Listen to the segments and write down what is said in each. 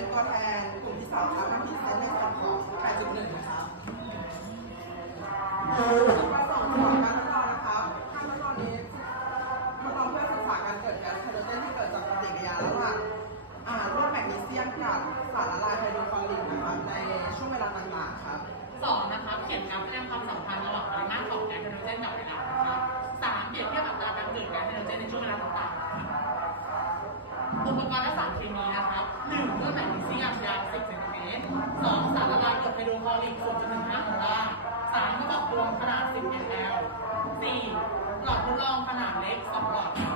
เป็นตัวแทนกลุ่มที่สองครับมาพรีเซนต์ในส่วนของ8.1นะครับจุดประสงค์ของการทดลองนะครับการทดลองนี้ทดลองเพื่อศึกษาการเกิดแก๊สไฮโดรเจนที่เกิดจากปฏิกิริยาระหว่างอ่าร่วมแมกนีเซียมกับสารละลายไฮโดรคลอริกนะครับในช่วงเวลาต่างๆครับ สองนะคะเขียนกราฟแสดงความสัมพันธ์ระหว่างปริมาตรของแก๊สไฮโดรเจนกับเวลานะคะสามเปรียบเทียบอัตราการเกิดแก๊สไฮโดรเจนในช่วงเวลาต่างๆอุปกรณ์และสารเค ไฮโดรคลอริก0.15โมลาร์สามกระบอกรวมขนาด10 ml สี่หลอดทดลองขนาดเล็กสองหลอดค่ะ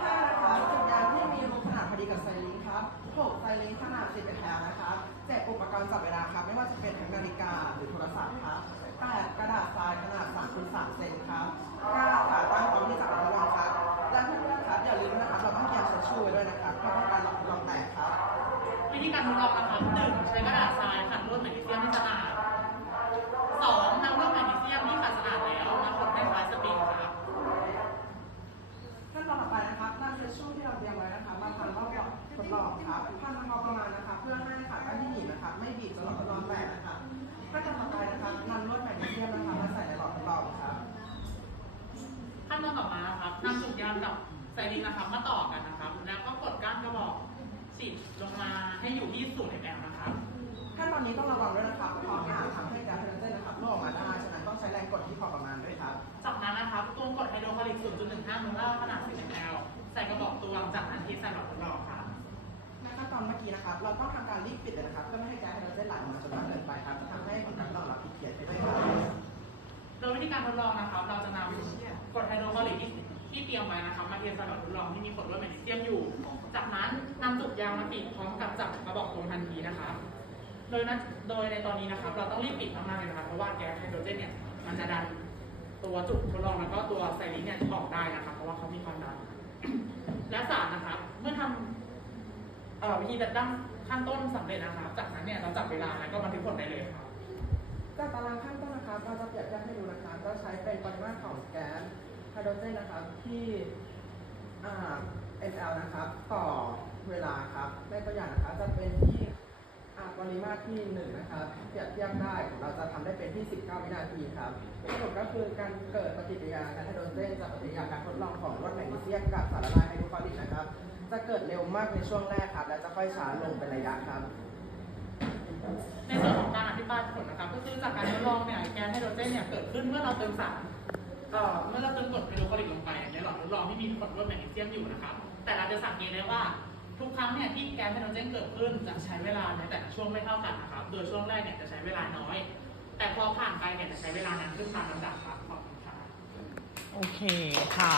ห้านะคะสัญญาณที่มีรูขนาดพอดีกับไซลิงครับหกไซลิงขนาด10เป็นแถวนะครับเจ็ดอุปกรณ์จับเวลาครับไม่ว่าจะเป็นทั้งนาฬิกาหรือโทรศัพท์ครับแปดกระดาษทรายขนาด3คูณ3เซนครับเก้าขาตั้งพร้อมที่จะระวังครับและเพื่อนๆครับอย่าลืมนะครับเราต้องเตรียมเช็ดชู่ไว้ด้วยนะครับเพื่อป้องกันหลอดลมแตกครับวิธีการทดลองนะคะหนึ่งใช้กระดาษทราย นะครับนำจุกยางกับไซริงนะครับมาต่อกันนะครับแล้วก็กดก้านกระบอกฉีดลงมาให้อยู่ที่ศูนย์ ml นะครับขั้นตอนนี้ต้องระวังด้วยนะครับเพราะอาจทำให้แก๊สไฮโดรเจนนะครับรั่วออกมาได้ฉะนั้นต้องใช้แรงกดที่พอประมาณด้วยครับ จากนั้นนะครับตวงกรดไฮโดรคลอริก 0.15โมลาร์ขนาด 10 ml ใส่กระบอกตวงจากนั้นเทใส่หลอดทดลองครับในขั้นตอนเมื่อกี้นะครับเราต้องทำการรีบปิดเลยนะครับเพื่อไม่ให้แก๊สไฮโดรเจนไหลออกมาจนมากเกินไปครับจะทำให้ผลการทดลองเราผิดเพี้ยนไปด้วยครับโดยวิธีการทดลองนะครับเราจะนำกรดไฮโดรคลอริก ที่เตรียมไว้นะครับมาเทใส่หลอดทดลองที่มีกรดด้วยแมกนีเซียมอยู่ จากนั้นนำจุกยางมาปิดพร้อมกับจับกระบอกตวงทันทีนะครับโดยนะโดยในตอนนี้นะครับเราต้องรีบปิดมากๆเลยนะครับเพราะว่าแก๊สไฮโดรเจนเนี่ยมันจะดันตัวจุกทดลองแล้วก็ตัวไซริงเนี่ยออกได้นะครับเพราะว่าเขามีความดัน และสารนะครับเมื่อทำวิธีดัดดั้งขั้นต้นสำเร็จนะครับจากนั้นเนี่ยเราจับเวลาแล้วก็บันทึกผลได้เลยครับจากตารางขั้นต้นนะครับเราจะเปรียบเทียบให้ดูนะครับเราใช้เป็นปริมาตรของแก๊ส ไฮโดรเจนนะครับที่อ่า ml นะครับต่อเวลาครับในตัวอย่างนะครับจะเป็นที่อาปริมาตรที่หนึ่งนะครับเปรียบเทียบได้เราจะทำได้เป็นที่ 19 วินาทีครับสรุปก็คือการเกิดปฏิกิริยาก๊สไฮโดรเจนจากปฏิกิริยาการทดลองของลวดแมกนีเซียมกับสารละลายไฮโดรคลอริกนะครับ จะเกิดเร็วมากในช่วงแรกครับและจะค่อยช้าลงเป็นระยะครับ ในส่วนของการอธิบายผลนะครับก็คือจากการทดลองเนี่ยแก๊สไฮโดรเจนเนี่ยเกิดขึ้นเมื่อเราเติมสาร เอ่อเมื่อเราเติมกรดไฮโดรคลอริกลงไปในหลอดทดลองที่มีกรดร่วมแมกนีเซียมอยู่นะครับ แต่เราจะสังเกตได้ว่าทุกครั้งเนี่ยที่แก๊สไฮโดรเจนเกิดขึ้นจะใช้เวลาในแต่ละช่วงไม่เท่ากันนะครับ โดยช่วงแรกเนี่ยจะใช้เวลาน้อย แต่พอผ่านไปเนี่ยจะใช้เวลานานขึ้นตามลำดับครับขอบคุณครับ โอเคค่ะ